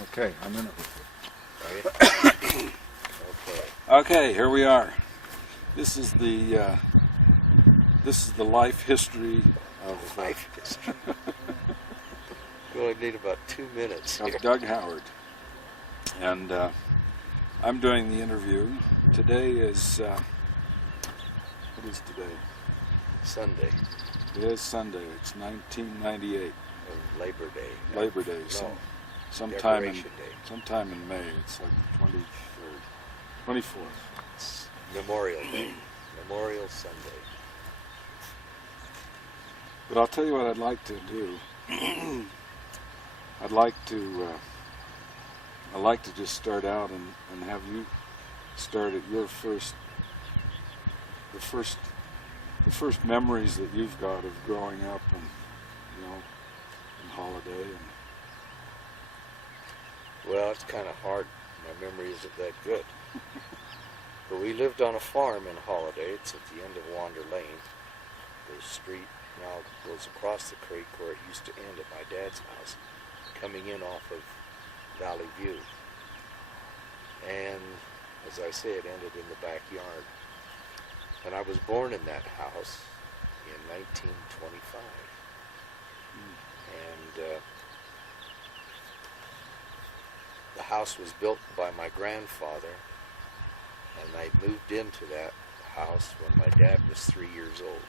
Okay, I'm in it with Right? you. Okay, here we are. This is the life history of Life history. We only need about 2 minutes of here. Doug Howard, and I'm doing the interview. Today is what is today? Sunday It is Sunday. It's 1998, of Labor Day. Labor Day. No, Sometime Decoration Day. sometime in May. It's like 23rd, 24th. It's Memorial Day. Memorial Sunday. But I'll tell you what I'd like to do. I'd like to just start out and have you start at your the first memories that you've got of growing up and, in Holiday. And Well, it's kind of hard. My memory isn't that good. But we lived on a farm in Holiday. It's at the end of Wander Lane. The street now goes across the creek where it used to end at my dad's house, coming in off of Valley View. And as I say, it ended in the backyard. And I was born in that house in 1925. And the house was built by my grandfather, and I moved into that house when my dad was 3 years old.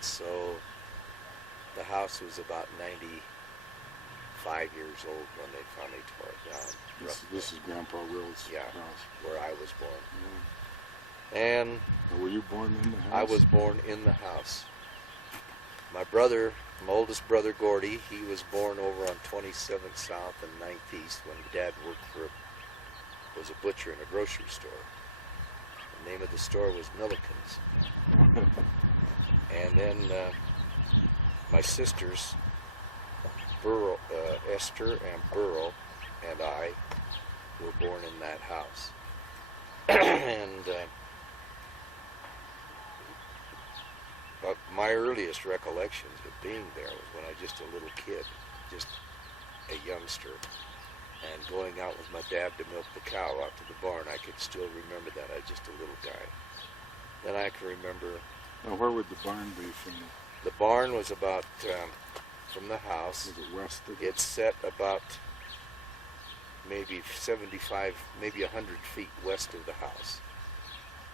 So the house was about 95 years old when they finally tore it down. this is Grandpa Will's Yeah. house. Where I was born. Yeah. And Now, were you born in the house? I was born in the house. My brother, my oldest brother Gordy, he was born over on 27th South and 9th East when Dad was a butcher in a grocery store. The name of the store was Milliken's. And then my sisters, Esther and Burl, and I were born in that house. And but my earliest recollections of being there was when I was just a little kid, just a youngster, and going out with my dad to milk the cow out to the barn. I could still remember that. I was just a little guy. Then I can remember. Now, where would the barn be from The barn was about from the house. was it west of It's set about maybe 75, maybe 100 feet west of the house.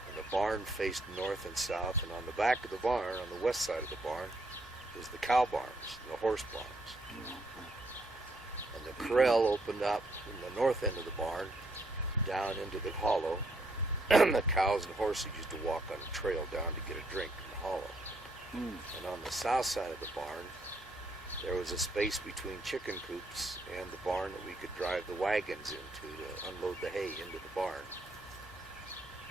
And the barn faced north and south, and on the back of the barn, on the west side of the barn, is the cow barns and the horse barns. And the corral opened up in the north end of the barn, down into the hollow. The cows and horses used to walk on a trail down to get a drink in the hollow. And on the south side of the barn, there was a space between chicken coops and the barn that we could drive the wagons into to unload the hay into the barn.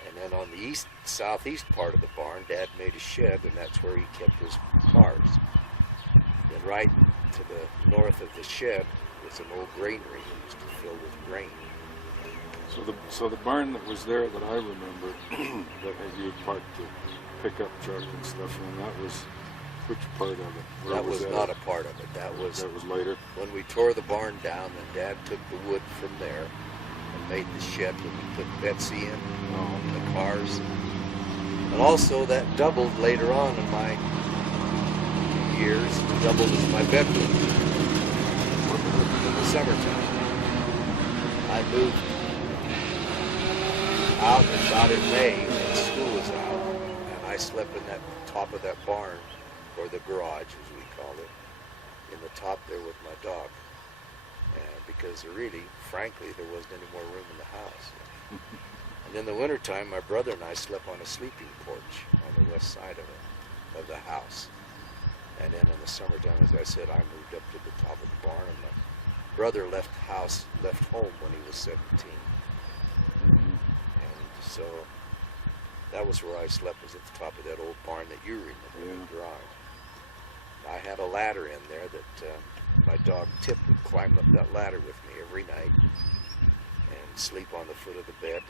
And then on the southeast part of the barn, Dad made a shed, and that's where he kept his cars. Then right to the north of the shed was an old granary that used to fill with grain. So the barn that was there that I remember that you had parked the pickup truck and stuff in, that was which part of it? Where That was not a part of it. That was later. when we tore the barn down. Then Dad took the wood from there and made the shed that we put Betsy in, the cars. And also that doubled later on in my years, doubled as my bedroom in the summertime. I moved out about in May when school was out, and I slept in that top of that barn, or the garage as we called it, in the top there with my dog. And because frankly, there wasn't any more room in the house. And in the wintertime, my brother and I slept on a sleeping porch on the west side of the house. And then in the summertime, as I said, I moved up to the top of the barn, and my brother left home when he was 17. So that was where I slept, was at the top of that old barn that you remember, the garage. I had a ladder in there that my dog Tip would climb up that ladder with me every night and sleep on the foot of the bed.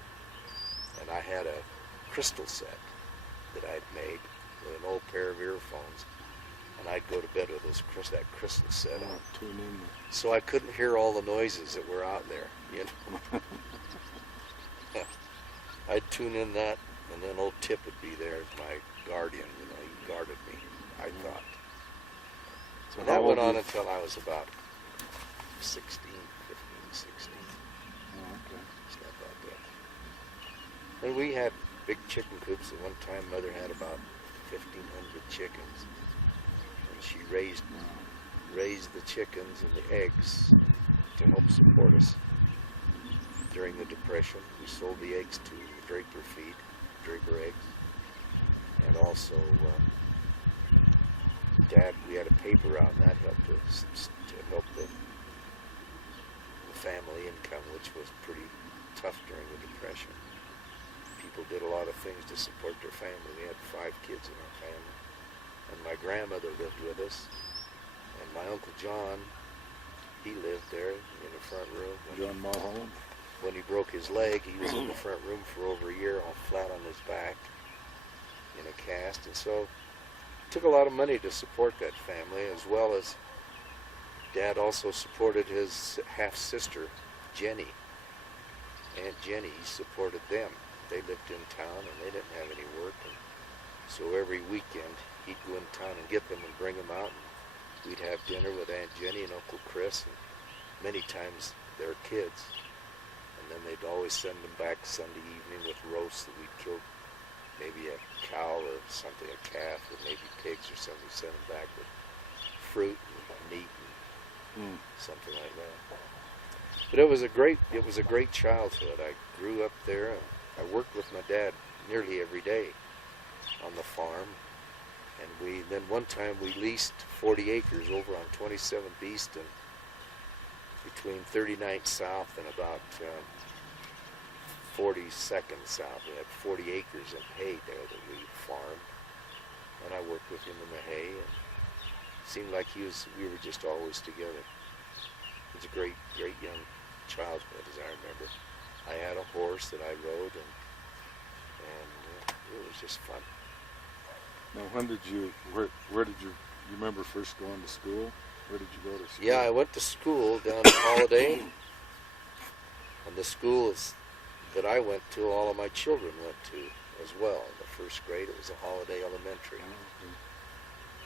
And I had a crystal set that I'd made with an old pair of earphones and I'd go to bed with that crystal set on. Tune in. So I couldn't hear all the noises that were out there, you know. I'd tune in that, and then old Tip would be there as my guardian, you know, he guarded me, I thought. So And how that went old on you- until I was about 16, 15, 16. Oh, okay. Stuff like that. And we had big chicken coops. At one time, Mother had about 1,500 chickens, and she raised the chickens and the eggs to help support us. During the Depression, we sold the eggs to Draper Feed, Draper Eggs, and also Dad, we had a paper out, and that helped us to help the family income, which was pretty tough during the Depression. People did a lot of things to support their family. We had 5 kids in our family, and my grandmother lived with us, and my Uncle John, he lived there in the front room. John Mulholland. When he broke his leg, he was in the front room for over a year, all flat on his back in a cast, and so it took a lot of money to support that family, as well as Dad also supported his half-sister, Jenny. Aunt Jenny, he supported them. They lived in town, and they didn't have any work, and so every weekend he'd go in town and get them and bring them out, and we'd have dinner with Aunt Jenny and Uncle Chris, and many times their kids. And then they'd always send them back Sunday evening with roasts that we'd killed, maybe a cow or something, a calf, or maybe pigs or something. We'd send them back with fruit and meat and something like that. But it was a great childhood. I grew up there, and I worked with my dad nearly every day on the farm. And then one time we leased 40 acres over on 27th East and between 39th South and about 42nd South. We had 40 acres of hay there that we farmed, and I worked with him in the hay, and it seemed like we were just always together. It was a great young childhood, as I remember. I had a horse that I rode, and it was just fun. Now, where did you remember first going to school? Where did you go to school? Yeah, I went to school down in Holiday, and the schools that I went to, all of my children went to as well. In the first grade, it was a Holiday Elementary,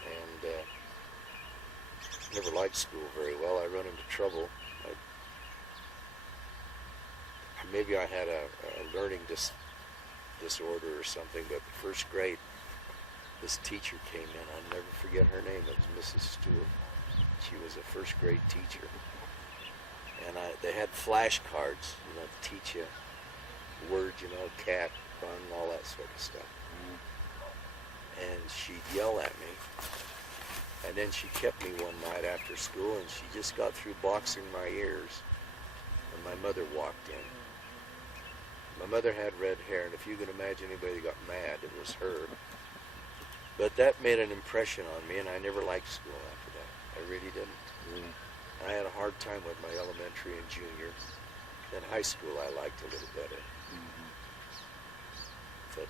and never liked school very well. I run into trouble. Maybe I had a learning disorder or something, but the first grade, this teacher came in. I'll never forget her name. It was Mrs. Stewart. She was a first grade teacher, and they had flashcards, to teach you words, cat, fun, all that sort of stuff. And she'd yell at me, and then she kept me one night after school, and she just got through boxing my ears, and my mother walked in. My mother had red hair, and if you can imagine anybody that got mad, it was her. But that made an impression on me, and I never liked school after that. I really didn't. I had a hard time with my elementary and junior. Then high school I liked a little better. But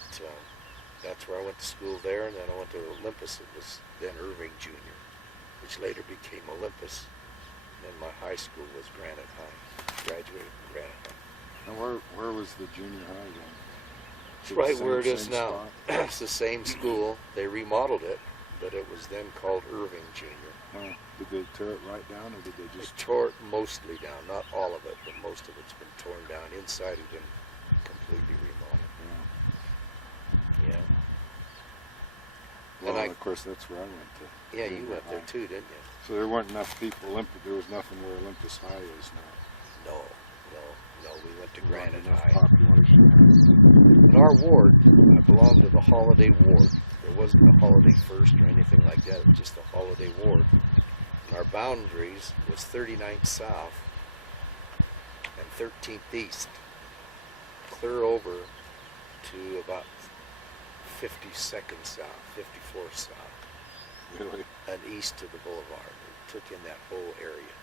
that's where I went to school there, and then I went to Olympus. It was then Irving Junior, which later became Olympus. And then my high school was Granite High. Graduated from Granite High. Now, where was the junior high then? It's right where it Same is now. spot? It's the same school. They remodeled it, but it was then called Irving Junior. Oh, did they tear it right down, or did they They just? tore it mostly down, not all of it, but most of it's been torn down. Inside has been completely remodeled. Yeah. Well, And of course, that's where I went to. Yeah, you junior went there high. too, didn't you? So there weren't enough people. There was nothing where Olympus High is now. No. We went to There wasn't Granite enough High. population. In our ward, I belonged to the Holiday Ward. There wasn't a Holiday First or anything like that. It was just the Holiday Ward. And our boundaries was 39th South and 13th East, clear over to about 52nd South, 54th South, Really? and east to the boulevard. It took in that whole area.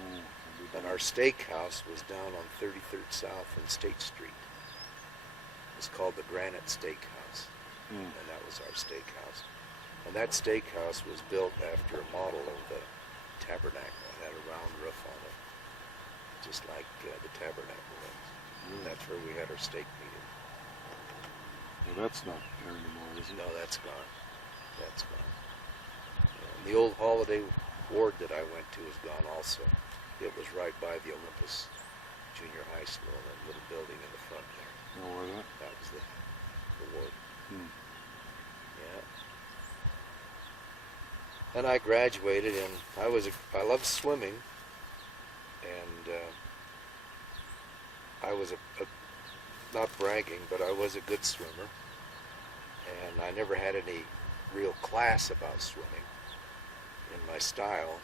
Oh, And our steakhouse was down on 33rd South and State Street. It was called the Granite Steakhouse, and that was our steakhouse. And that steakhouse was built after a model of the Tabernacle. It had a round roof on it, just like the Tabernacle was. Really? That's where we had our steak meeting. Well, that's not there anymore, is it? No, that's gone. That's gone. And the old Holiday Ward that I went to is gone also. It was right by the Olympus Junior High School, that little building in the front there. Oh, where that? That was the ward. Hmm. Yeah. And I graduated, and I loved swimming, and I was not bragging, but I was a good swimmer, and I never had any real class about swimming in my style.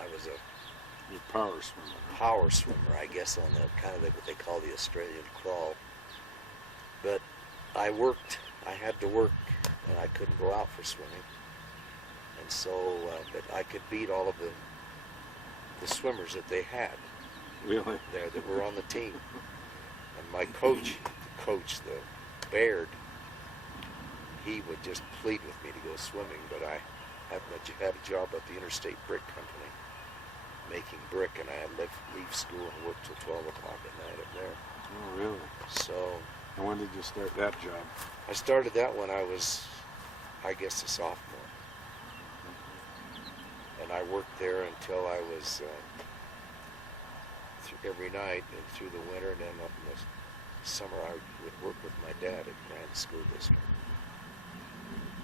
I was a You're a power swimmer. Huh? power swimmer, I guess, on the kind of what they call the Australian crawl. But I had to work, and I couldn't go out for swimming. And so, but I could beat all of the swimmers that they had Really? there that were on the team. And my coach, the Baird, he would just plead with me to go swimming, but I had a job at the Interstate Brick Company making brick, and I had to leave school and work till 12 o'clock at night up there. Oh, really? So And when did you start that job? I started that when I was, I guess, a sophomore. And I worked there until I was every night and through the winter, and then up in the summer I would work with my dad at Grand School District.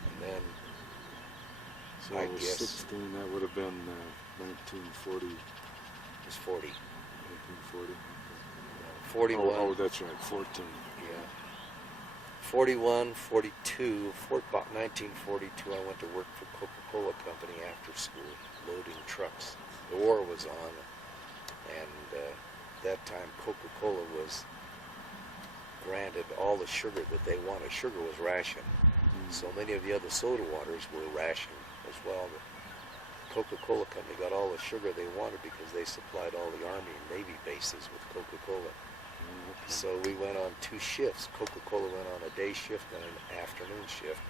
And then So I I was guess- 16, that would have been 1940. it was 40. 1940. 41. Oh, that's right, 14. Yeah. 41, 42, about 1942, I went to work for Coca-Cola Company after school, loading trucks. The war was on, and that time Coca-Cola was granted all the sugar that they wanted. Sugar was rationed. So many of the other soda waters were rationed as well. The Coca-Cola Company got all the sugar they wanted because they supplied all the Army and Navy bases with Coca-Cola. So we went on 2 shifts. Coca-Cola went on a day shift and an afternoon shift.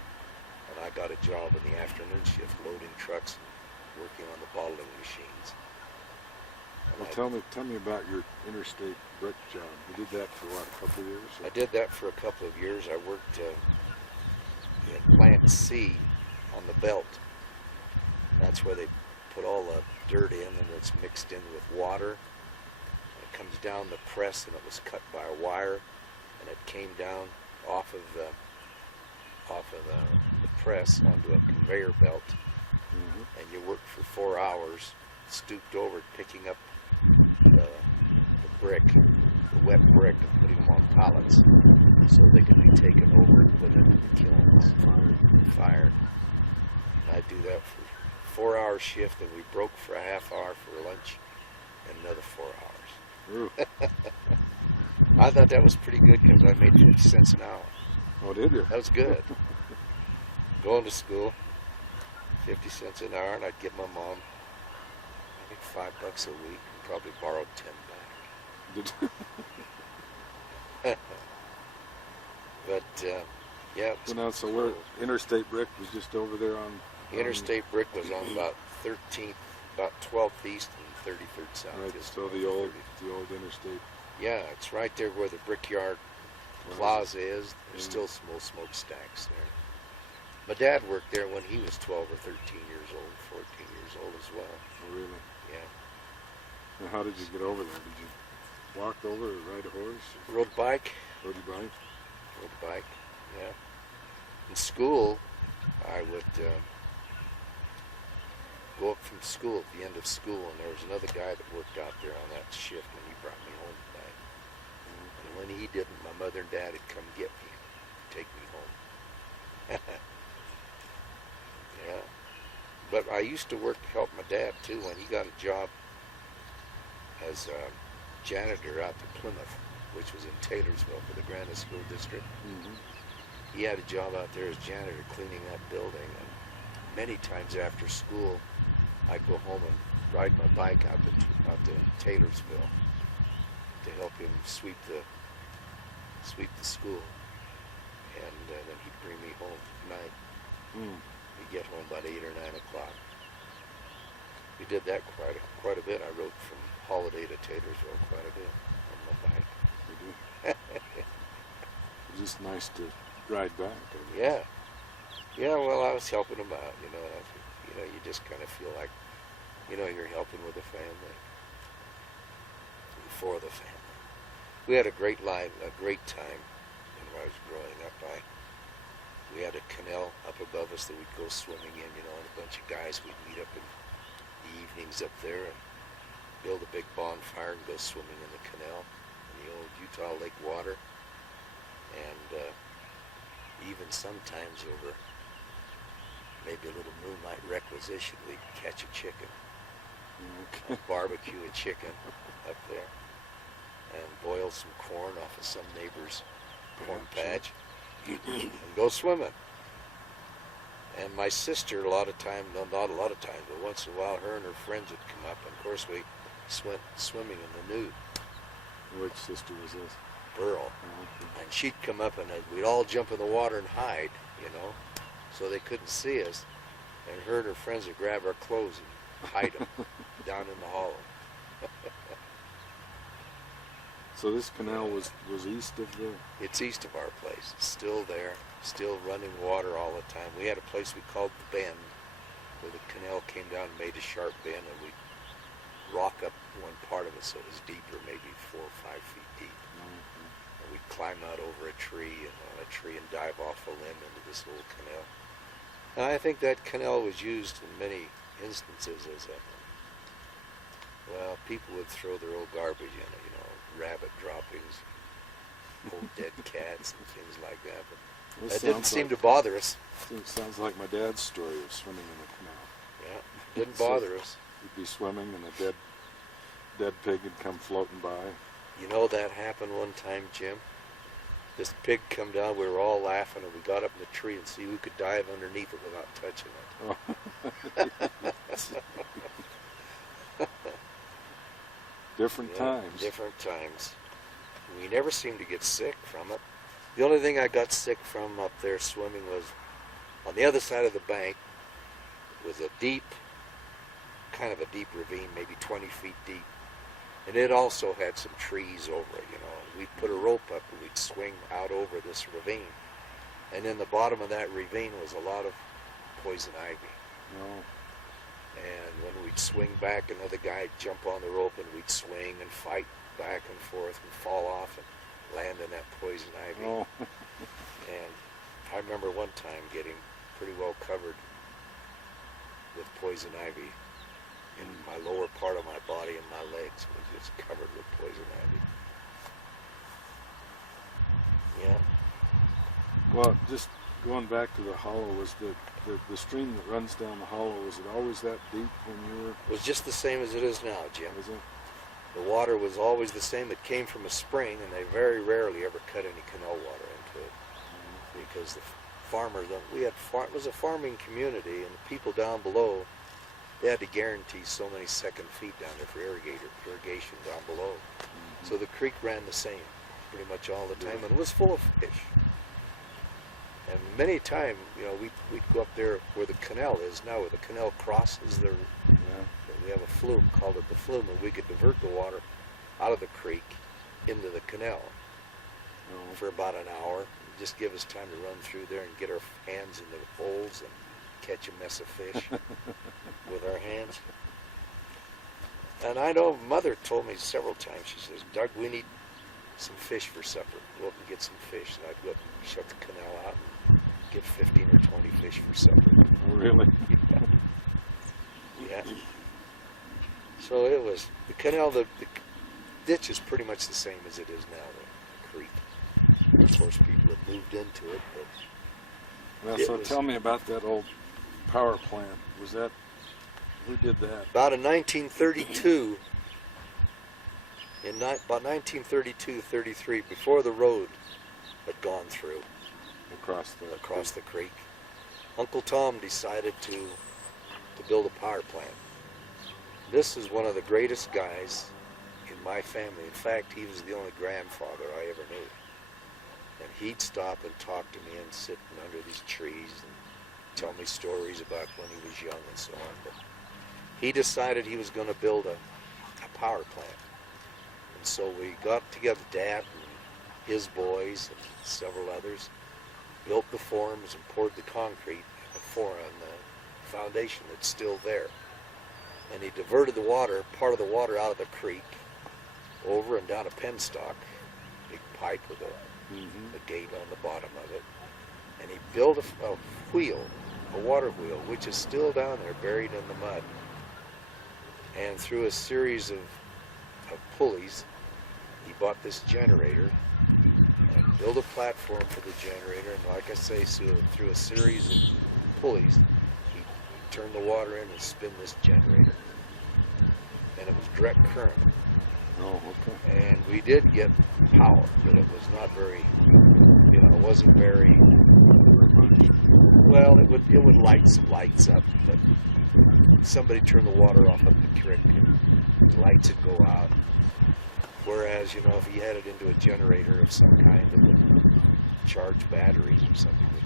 And I got a job in the afternoon shift, loading trucks and working on the bottling machines. And Well, tell me about your interstate brick job. You did that for what, a couple of years? I did that for a couple of years. I worked in Plant C on the belt. That's where they put all the dirt in, and it's mixed in with water. It comes down the press, and it was cut by a wire, and it came down off of the press onto a conveyor belt. Mm-hmm. And you worked for 4 hours, stooped over, picking up the brick, the wet brick, and putting them on pallets so they could be taken over and put into the kilns, fired. And I'd do that for 4-hour shift, and we broke for a half hour for lunch, and another 4 hours. Ooh. I thought that was pretty good because I made 50 cents an hour. Oh, did you? That was good. Going to school, 50 cents an hour, and I'd give my mom, I think, $5 a week, and probably borrowed 10 back. Did But yeah, it was so now, so where Interstate Brick was just over there on Interstate Brick was on about 13th, about 12th east and 33rd south. Right, just so over the old 30th. Interstate. Yeah, it's right there where the Brickyard was. Plaza is. There's Yeah. still some old smokestacks there. My dad worked there when he was 12 or 13 years old, 14 years old as well. Oh, really? Yeah. And how did you get over there? Did you walk over or ride a horse? Rode a bike. Rode your bike? Rode a bike, yeah. In school, I would go up from school at the end of school, and there was another guy that worked out there on that shift, and he brought me home at night. And when he didn't, my mother and dad would come get me, take me home. Yeah. But I used to help my dad too when he got a job as a janitor out to Plymouth, which was in Taylorsville for the Grand School District. Mm-hmm. He had a job out there as janitor cleaning that building, and many times after school I'd go home and ride my bike out to Taylorsville to help him sweep the school, and then he'd bring me home at night. You get home about 8 or 9 o'clock. We did that quite a bit. I rode from Holiday to Taylorsville quite a bit on my bike. You do? It's just nice to ride back. I guess. Yeah. Yeah, well, I was helping them out, you know. You just kind of feel like, you're helping with the family. For the family. We had a great time when I was growing up. We had a canal up above us that we'd go swimming in, and a bunch of guys we'd meet up in the evenings up there and build a big bonfire and go swimming in the canal in the old Utah Lake water. And even sometimes over maybe a little moonlight requisition, we'd catch a chicken, Okay. barbecue a chicken up there, and boil some corn off of some neighbor's corn patch, and go swimming. And my sister, a lot of times, no, not a lot of times, but once in a while, her and her friends would come up, and of course we went swimming in the nude. Which sister was this? Burl. Oh, okay. And she'd come up and we'd all jump in the water and hide, so they couldn't see us. And her and her friends would grab our clothes and hide them down in the hollow. So this canal was east of the... It's east of our place. It's still there, still running water all the time. We had a place we called the Bend, where the canal came down and made a sharp bend, and we'd rock up one part of it so it was deeper, maybe 4 or 5 feet deep. And we'd climb out over a tree and dive off a limb into this little canal. And I think that canal was used in many instances as people would throw their old garbage in it, rabbit droppings, old dead cats and things like that. But This that didn't sounds seem like- to bother us. Sounds like my dad's story of swimming in the canal. Yeah, didn't So- bother us. You'd be swimming and a dead pig would come floating by. You know that happened one time, Jim? This pig come down, we were all laughing, and we got up in the tree and see who could dive underneath it without touching it. Oh. Different Yeah, times. Different times. We never seemed to get sick from it. The only thing I got sick from up there swimming was on the other side of the bank was a deep ravine, maybe 20 feet deep. And it also had some trees over it, We'd put a rope up and we'd swing out over this ravine. And in the bottom of that ravine was a lot of poison ivy. No. And when we'd swing back, another guy'd jump on the rope and we'd swing and fight back and forth and fall off and land in that poison ivy. Oh. And I remember one time getting pretty well covered with poison ivy. In my lower part of my body and my legs was just covered with poison ivy. Yeah. Well, just going back to the hollow, was the stream that runs down the hollow, was it always that deep when you were... It was just the same as it is now, Jim. Was it? The water was always the same. It came from a spring, and they very rarely ever cut any canal water into it because the farmers, it was a farming community, and the people down below, they had to guarantee so many second feet down there for irrigation down below. So the creek ran the same pretty much all the time, and it was full of fish. And many times, we'd go up there where the canal is now, where the canal crosses the... Yeah. We have a flume, called it the flume, and we could divert the water out of the creek into the canal No. for about an hour. Just give us time to run through there and get our hands in the holes and catch a mess of fish with our hands. And I know Mother told me several times, she says, Doug, we need some fish for supper. Go up and get some fish. And I'd go up and shut the canal out and get 15 or 20 fish for supper. Oh, really? Yeah. So it was, the canal, the ditch is pretty much the same as it is now, the creek. Of course, people have moved into it, but Well, It so was- tell me about that old power plant. Was that... Who did that? about in 1932, about 1932-33, before the road had gone through across the creek, Uncle Tom decided to build a power plant. This is one of the greatest guys in my family. In fact, he was the only grandfather I ever knew. And he'd stop and talk to me and sit under these trees and tell me stories about when he was young and so on. But he decided he was going to build a power plant. And so we got together, Dad and his boys and several others, built the forms and poured the concrete on the foundation that's still there. And he diverted the water, part of the water out of the creek, over and down a penstock, big pipe with a gate on the bottom of it. And he built a wheel, a water wheel, which is still down there, buried in the mud. And through a series of pulleys, he bought this generator and built a platform for the generator. And like I say, so through a series of pulleys, he turned the water in and spin this generator. And it was direct current. Oh, okay. And we did get power, but it was not very, it wasn't very much. well. It would light some lights up, but somebody turned the water off at the creek and the lights would go out. Whereas, if you had it into a generator of some kind that would charge batteries or something, it would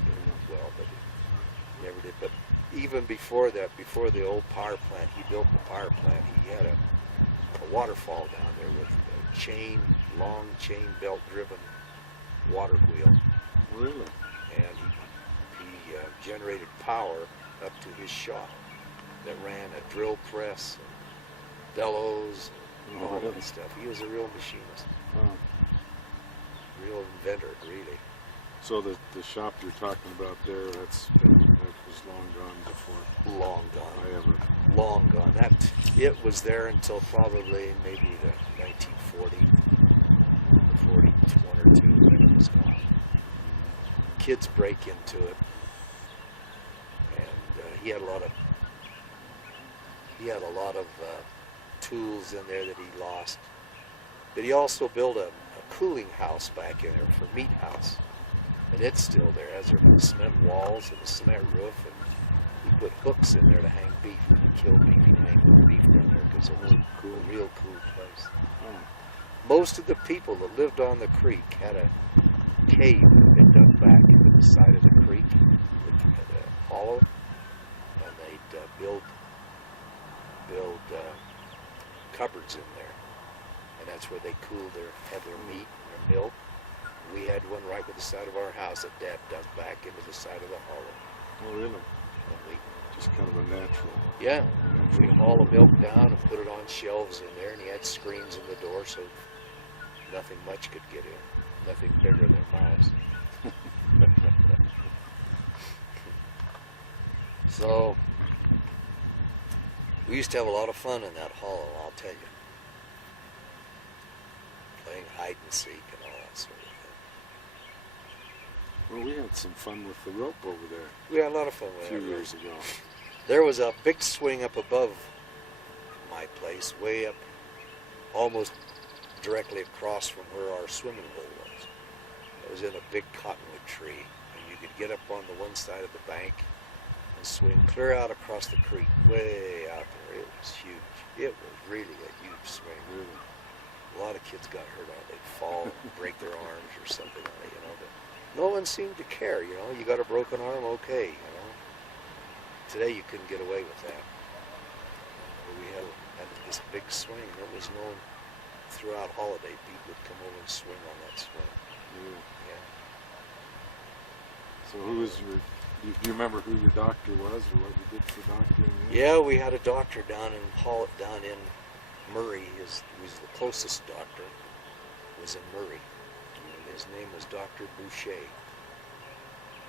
well, but it never did. But even before that, before the old power plant, he built the power plant. He had a waterfall down there with a long chain belt driven water wheel. Really? And he generated power up to his shop that ran a drill press and bellows and all that stuff. He was a real machinist, real inventor, really. So the shop you're talking about there, that was long gone before Long gone. Long gone. It was there until probably maybe the 1940, 41 or 2, then it was gone. Kids break into it, and he had a lot of tools in there that he lost. But he also built a cooling house back in there for meat house. And it's still there. It has their cement walls and a cement roof, and he put hooks in there to hang beef. When he killed beef, he'd hang the beef down there because it was a real cool place. Most of the people that lived on the creek had a cave that they dug back into the side of the creek, which had a hollow, and they'd build cupboards in there, and that's where they had their meat and their milk. We had one right by the side of our house that Dad dug back into the side of the hollow. Oh, really? And we Just kind of a natural. Yeah, we haul the milk down and put it on shelves in there, and he had screens in the door so nothing much could get in. Nothing bigger than a mouse. So, we used to have a lot of fun in that hollow, I'll tell you. Playing hide and seek and all that sort of thing. Well, we had some fun with the rope over there We had a lot of fun a with few that. years ago. There was a big swing up above my place, way up, almost directly across from where our swimming hole was. It was in a big cottonwood tree, and you could get up on the one side of the bank and swing clear out across the creek, way out there. It was huge. It was really a huge swing. Really. A lot of kids got hurt on it. They'd fall and break their arms or something on it, but no one seemed to care, You got a broken arm, okay, Today you couldn't get away with that. But we had this big swing. It was known throughout holiday. People would come over and swing on that swing. Really. Yeah. So who was do you remember who your doctor was or what you did for doctoring? Yeah, we had a doctor down in Murray. He was the closest doctor. Was in Murray. And his name was Dr. Boucher.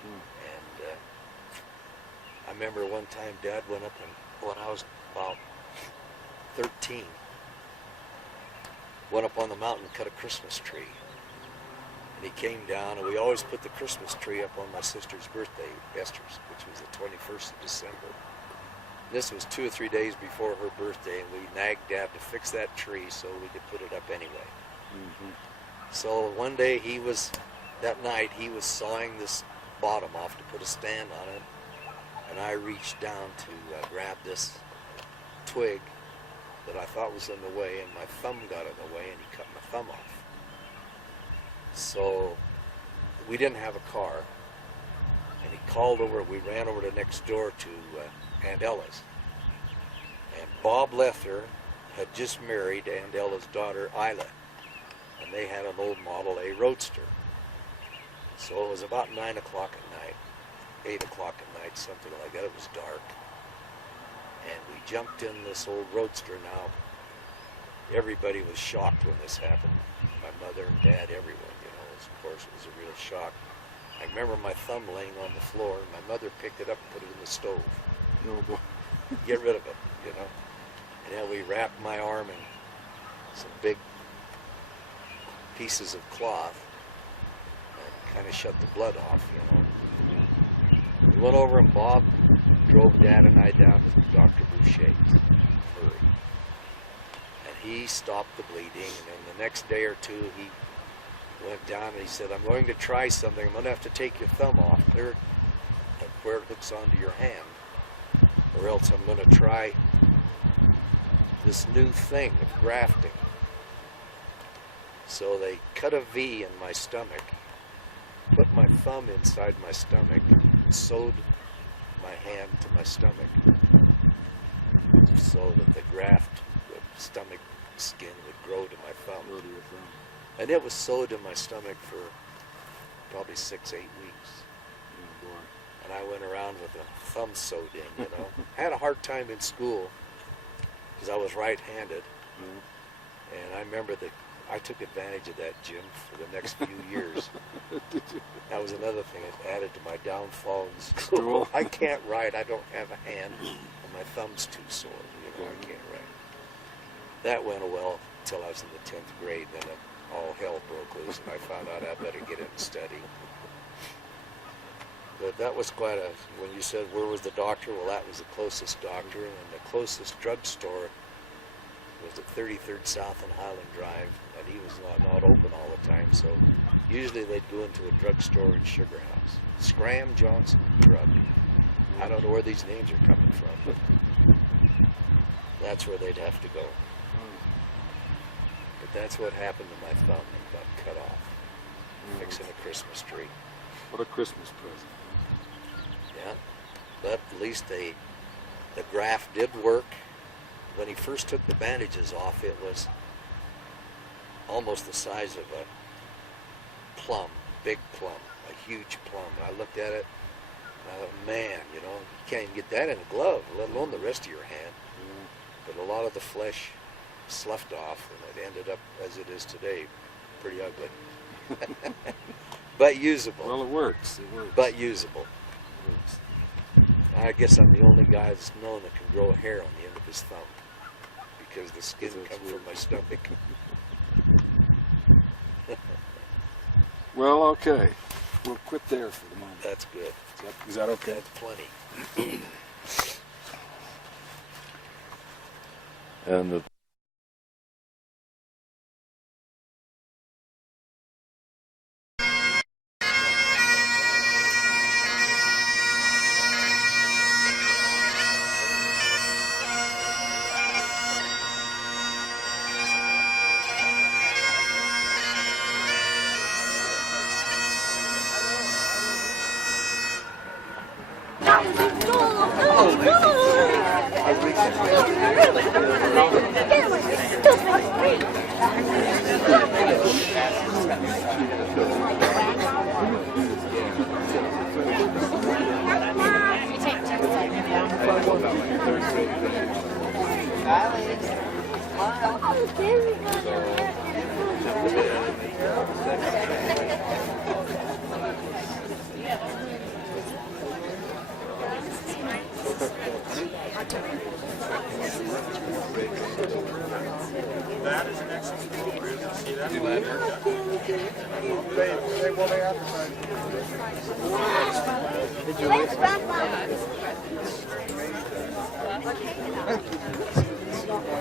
And I remember one time Dad went up when I was about 13, went up on the mountain and cut a Christmas tree. And he came down, and we always put the Christmas tree up on my sister's birthday, Esther's, which was the 21st of December. This was 2 or 3 days before her birthday, and we nagged Dad to fix that tree so we could put it up anyway. Mm-hmm. So one day that night he was sawing this bottom off to put a stand on it, and I reached down to grab this twig that I thought was in the way, and my thumb got in the way, and he cut my thumb off. So we didn't have a car, And he called over, we ran over to next door to Aunt Ella's. And Bob Lether had just married Aunt Ella's daughter, Isla. And they had an old Model A Roadster. So it was about 9 o'clock at night, 8 o'clock at night, something like that. It was dark. And we jumped in this old Roadster. Now, everybody was shocked when this happened. My mother and dad, everyone, you know. Of course, it was a real shock. I remember my thumb laying on the floor, and my mother picked it up and put it in the stove. No boy. Get rid of it, you know. And then we wrapped my arm in some big pieces of cloth and kind of shut the blood off, you know. We went over, and Bob drove Dad and I down to Dr. Boucher, Murray. And he stopped the bleeding, and then the next day or two he went down and he said, I'm going to try something. I'm going to have to take your thumb off, clear where it hooks onto your hand, or else I'm going to try this new thing of grafting. So they cut a V in my stomach, put my thumb inside my stomach, and sewed my hand to my stomach so that the graft, the stomach skin would grow to my thumb. Go to your thumb. And it was sewed in my stomach for probably 6-8 weeks. Oh boy. And I went around with a thumb sewed in, you know. I had a hard time in school because I was right-handed. Yeah. And I remember that I took advantage of that, Jim, for the next few years. Did you? That was another thing that added to my downfall in school. School. I can't write. I don't have a hand, and my thumb's too sore. You know, I can't write. That went well until I was in the 10th grade. Then all hell broke loose, and I found out I better get in and study. But that was quite a, when you said where was the doctor, well, that was the closest doctor, and the closest drugstore was at 33rd South and Highland Drive, and he was not open all the time, so usually they'd go into a drugstore in Sugar House. Scram Johnson Drug. I don't know where these names are coming from, but that's where they'd have to go. But that's what happened to my thumb. It got cut off. Fixing a Christmas tree. What a Christmas present. Yeah. But at least the graft did work. When he first took the bandages off, it was almost the size of a plum, big plum, a huge plum. I looked at it, and I thought, man, you know, you can't even get that in a glove, let alone the rest of your hand. But a lot of the flesh sloughed off, and it ended up, as it is today, pretty ugly. But usable. Well, it works. It works. But usable. It works. I guess I'm the only guy that's known that can grow hair on the end of his thumb, because the skin That's comes weird. from my stomach. Well, okay. We'll quit there for the moment. That's good. Is that okay? That's plenty. And the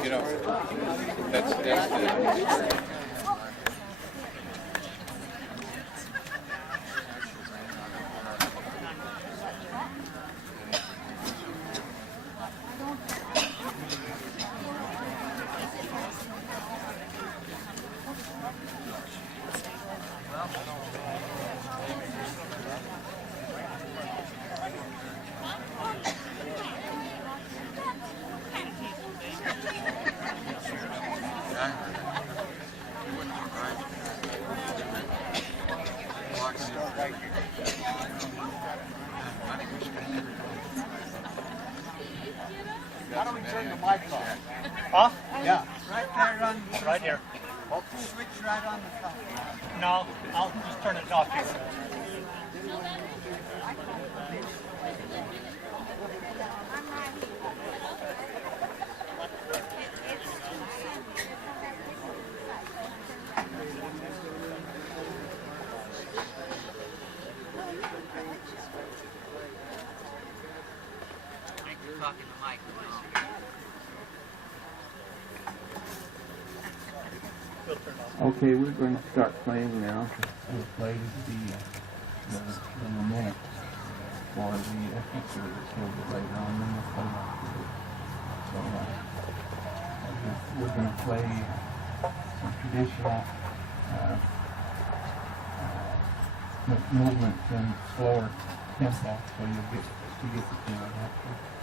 You know, that's the Off? Yeah, right there on the Right here. switch right on the top. No, I'll just turn it off here. Okay, we're going to start playing now. We'll play the lament for the ethnic service a little bit later on, and then we'll play that. So we're going to play some traditional movements and slower tempo, so you get the feeling after.